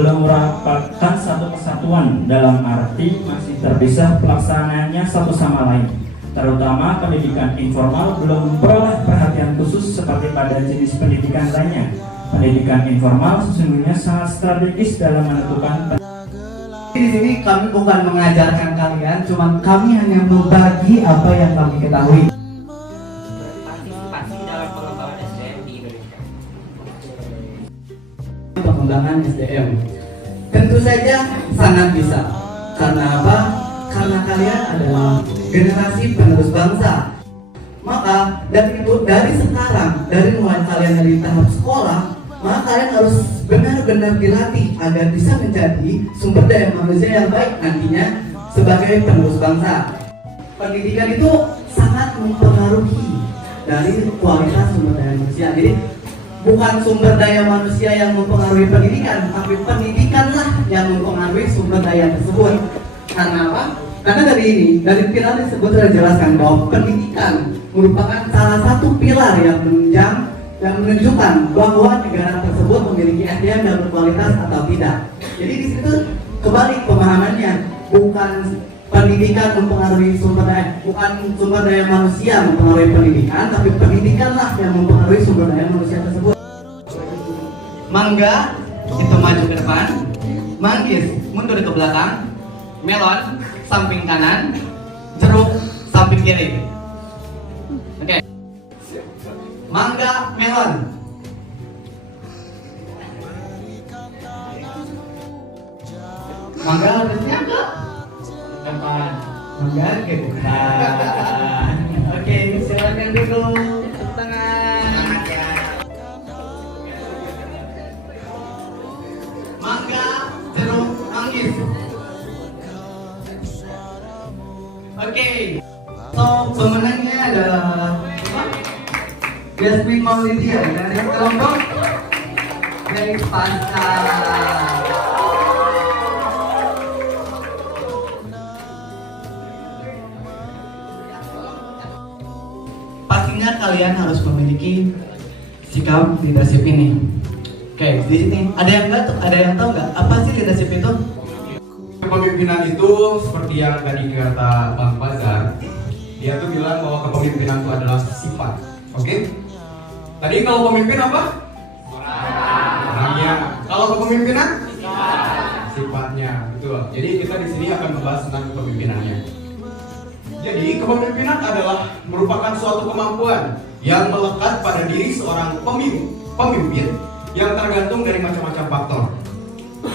belum merupakan satu kesatuan dalam arti masih terpisah pelaksanaannya satu sama lain. Terutama pendidikan informal belum memperoleh perhatian khusus seperti pada jenis pendidikan lainnya. Pendidikan informal sesungguhnya sangat strategis dalam menentukan. Di sini kami bukan mengajarkan kalian, cuma kami hanya membagi apa yang kami ketahui. Partisipasi dalam pengembangan SDM di Indonesia. Pengembangan SDM tentu saja sangat bisa. Karena apa? Karena kalian adalah generasi penerus bangsa. Maka dari sekarang, dari mulai kalian dari tahap sekolah, maka kalian harus benar-benar dilatih agar bisa menjadi sumber daya manusia yang baik nantinya sebagai penerus bangsa. Pendidikan itu sangat mempengaruhi dari kualitas sumber daya manusia. Jadi bukan sumber daya manusia yang mempengaruhi pendidikan, tapi pendidikanlah yang mempengaruhi sumber daya tersebut. Karena apa? Karena dari pilar tersebut sudah dijelaskan bahwa pendidikan merupakan salah satu pilar yang menunjang dan menunjukkan bahwa negara tersebut memiliki SDM yang berkualitas atau tidak. Jadi di situ kebalik pemahamannya, bukan pendidikan mempengaruhi sumber daya, bukan sumber daya manusia mempengaruhi pendidikan, tapi pendidikanlah yang mempengaruhi sumber daya manusia tersebut. Mangga itu maju ke depan, manggis mundur ke belakang, melon samping kanan, jeruk samping kiri. Oke. Mangga, melon. Mangga harusnya ke depan. Mangga ke depan. Oke, silakan dulu. Tepuk tangan. Mangga, jeruk, manggis. Oke, so pemenangnya adalah Yasmin Maulidia dari kelompok dari Pasar. Pastinya kalian harus memiliki sikap leadership ini. Oke, di sini ada yang tahu nggak apa sih leadership itu? Kepemimpinan itu seperti yang tadi kata Bang Bazar, dia tuh bilang bahwa kepemimpinan itu adalah sifat. Oke? Tadi kalau pemimpin apa? Orangnya. Kalau kepemimpinan? Sifatnya. Betul. Jadi kita di sini akan membahas tentang kepemimpinannya. Jadi kepemimpinan adalah merupakan suatu kemampuan yang melekat pada diri seorang pemimpin yang tergantung dari macam-macam faktor,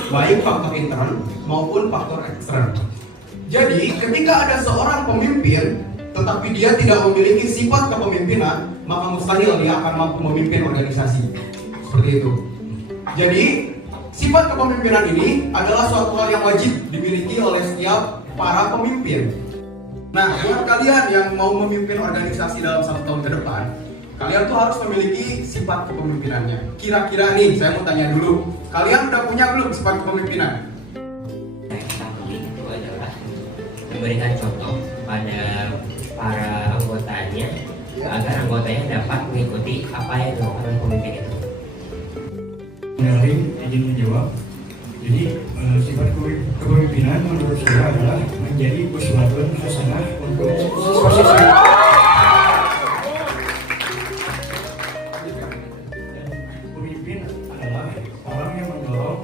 baik faktor intern maupun faktor ekstern. Jadi ketika ada seorang pemimpin tetapi dia tidak memiliki sifat kepemimpinan, maka mustahil dia akan mampu memimpin organisasi. Seperti itu. Jadi sifat kepemimpinan ini adalah suatu hal yang wajib dimiliki oleh setiap para pemimpin. Nah, buat kalian yang mau memimpin organisasi dalam 1 tahun ke depan, kalian tuh harus memiliki sifat kepemimpinannya. Kira-kira nih, saya mau tanya dulu, kalian udah punya belum sifat kepemimpinan? Itu adalah memberikan contoh pada para anggotanya agar anggotanya dapat mengikuti apa yang dilakukan pemimpin itu. Menarik, izin menjawab. Jadi sifat kepemimpinan menurut saya adalah menjadi uswatun hasanah untuk siswa-siswi. Pemimpin adalah orang yang mendorong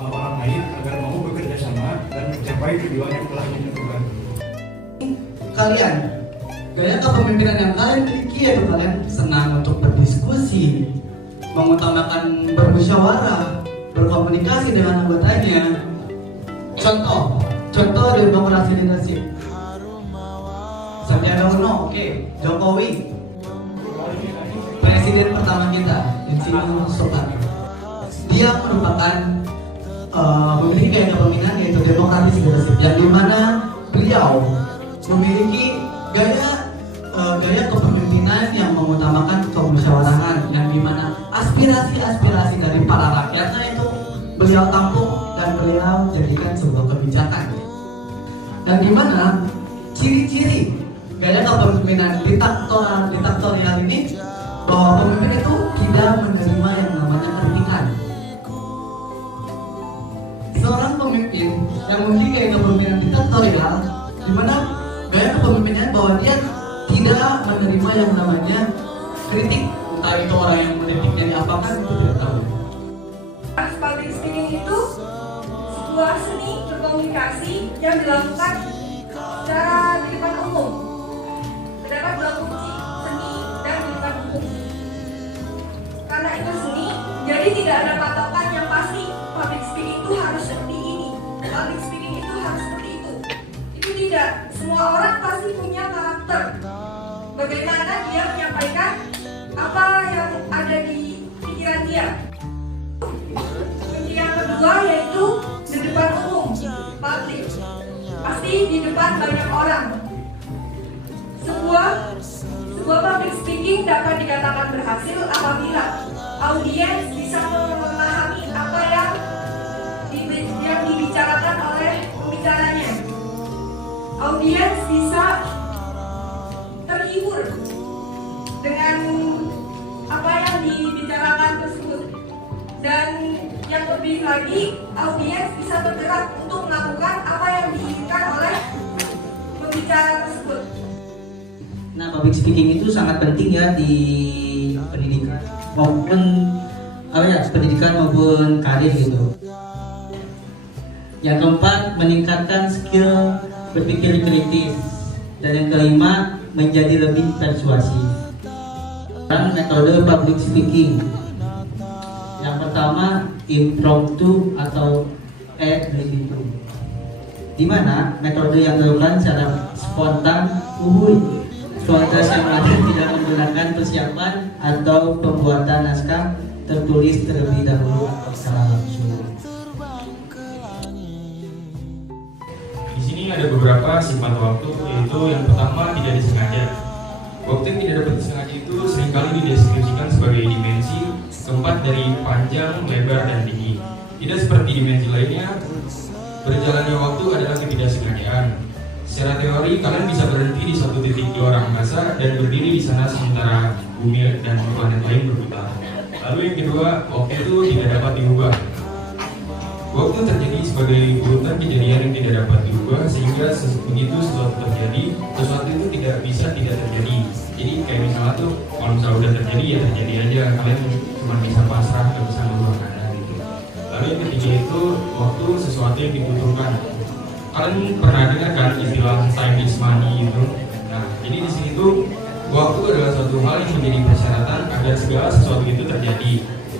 orang lain agar mau bekerja sama dan mencapai tujuan yang telah ditentukan. Kalian, gaya kepemimpinan yang kalian miliki yaitu kalian senang untuk berdiskusi, mengutamakan bermusyawarah, berkomunikasi dengan anggotanya. Contoh demokrasi leadership. Sandiaga Uno, oke. Jokowi, presiden pertama kita, Insinyur Soekarno. Dia merupakan memiliki gaya kepemimpinan yaitu demokratis leadership, yang dimana beliau memiliki gaya kepemimpinan yang mengutamakan kemusyawarahan, yang dimana aspirasi-aspirasi dari para rakyatnya itu beliau tampung dan beliau jadikan sebuah kebijakan. Dan dimana ciri-ciri gaya kepemimpinan diktatorial ini bahwa pemimpin itu tidak menerima yang namanya kritikan. yang memiliki gaya kepemimpinan diktatorial, di mana gaya kepemimpinan bahwa dia tidak menerima yang namanya kritik, entah itu orang yang mengkritiknya diapakan itu tidak tahu. Public speaking itu sebuah seni berkomunikasi yang dilakukan secara di depan umum. Terdapat dua kunci, seni dan di depan umum. Karena itu seni, jadi tidak ada patokan yang pasti public speaking itu harus seperti ini, public speaking itu harus seperti itu. Itu tidak, semua orang pasti punya karakter. Bagaimana dia menyampaikan apa yang ada di pikiran dia. Kunci yang kedua yaitu di depan umum, public. Pasti di depan banyak orang. Sebuah public speaking dapat dikatakan berhasil apabila audiens bisa memahami apa yang dibicarakan oleh pembicaranya. Audiens bisa terhibur dengan apa yang dibicarakan tersebut. Dan yang lebih lagi, audiens bisa bergerak untuk melakukan apa yang diinginkan oleh pembicara tersebut. Nah, public speaking itu sangat penting ya di pendidikan maupun pendidikan maupun karir gitu. Yang keempat, meningkatkan skill berpikir kritis. Dan yang kelima, menjadi lebih persuasif. Dan metode public speaking. Yang pertama, impromptu atau ad libitum, di mana metode yang dilakukan secara spontan, spontan yang ada tidak menggunakan persiapan atau pembuatan naskah tertulis terlebih dahulu atau secara langsung. Di sini ada beberapa sifat waktu, yaitu yang pertama tidak disengaja. Waktu yang tidak dapat disengaja itu seringkali dideskripsikan sebagai dimensi keempat dari panjang, lebar, dan tinggi. Tidak seperti dimensi lainnya, berjalannya waktu adalah ketidaksengajaan. Secara teori, kalian bisa berhenti di satu titik di luar angkasa dan berdiri di sana sementara bumi dan planet lain berputar. Lalu yang kedua, waktu itu tidak dapat diubah. Waktu terjadi sebagai urutan kejadian yang tidak dapat diubah, sehingga begitu sesuatu terjadi, sesuatu itu tidak bisa tidak terjadi. Jadi kayak misalnya tuh, kalau misalnya udah terjadi ya terjadi aja, kalian cuma bisa pasrah, gak bisa merubah keadaan gitu. Lalu yang ketiga itu, waktu sesuatu yang dibutuhkan. Kalian pernah dengar kan istilah time is money gitu? Nah, jadi di sini tuh waktu adalah suatu hal yang menjadi persyaratan agar segala sesuatu itu terjadi.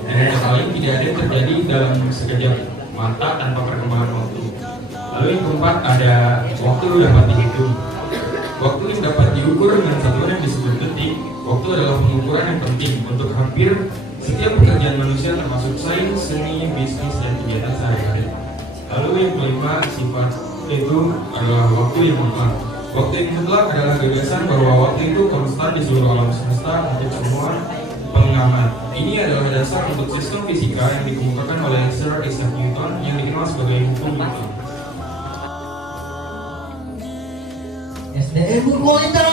Dan yang lain tidak ada yang terjadi dalam sekejap mata tanpa perkembangan waktu. Lalu yang keempat ada waktu dapat dihitung. Waktu yang dapat diukur dengan satuan yang disebut detik. Waktu adalah pengukuran yang penting untuk hampir setiap pekerjaan manusia termasuk sains, seni, bisnis, dan kegiatan sehari-hari. Lalu yang kelima sifat itu adalah waktu yang mutlak. Waktu yang mutlak adalah gagasan bahwa waktu itu konstan di seluruh alam semesta untuk semua pengamat. Ini adalah dasar untuk sistem fisika yang dikemukakan oleh Sir Isaac Newton yang dikenal sebagai hukum Newton. SDM Kualitas.